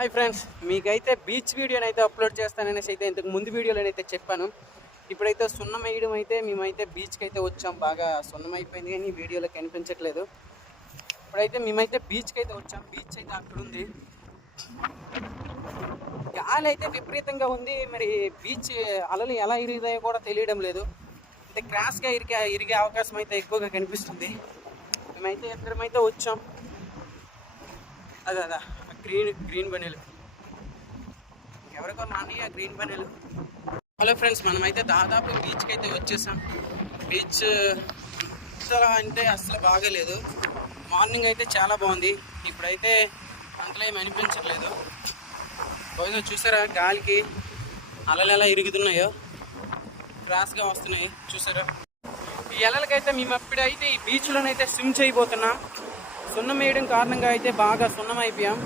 Hi friends, మీకైతే beach వీడియోనైతే upload చేస్తాననేసి అయితే ఇంతకు ముందు వీడియోలోనైతే చెప్పాను. ఇప్పుడైతే సున్నం వేయడం అయితే మేమైతే బీచ్కి అయితే వచ్చాం. బాగా సున్నం అయిపోయింది కానీ వీడియోలో కనిపించట్లేదు. ఇప్పుడైతే మేమైతే బీచ్కి అయితే వచ్చాం. బీచ్ అయితే అక్కడ ఉంది. గాలి అయితే విపరీతంగా ఉంది. మరి బీచ్ అలలు ఎలా ఇరుగుతాయో కూడా తెలియడం లేదు. అంటే క్రాష్గా ఇరిగే అవకాశం అయితే ఎక్కువగా కనిపిస్తుంది. మేమైతే ఇద్దరమైతే వచ్చాం. అదా గ్రీన్ బనీలు ఎవరికో మా అన్నయ్య గ్రీన్ బనీలు. హలో ఫ్రెండ్స్, మనమైతే దాదాపు బీచ్కి అయితే వచ్చేసాం. బీచ్ అంతలా అంటే అసలు బాగాలేదు. మార్నింగ్ అయితే చాలా బాగుంది, ఇప్పుడైతే అంతలో ఏమి అనిపించట్లేదు. బాగా చూసారా గాలికి అలలు ఎలా ఇరుగుతున్నాయో, క్రాస్గా వస్తున్నాయి చూసారా. ఈ అలలకైతే మేము అప్పుడైతే ఈ బీచ్లోనైతే స్విమ్ చేయబోతున్నాం. సున్నం వేయడం కారణంగా అయితే బాగా సున్నం అయిపోయాం.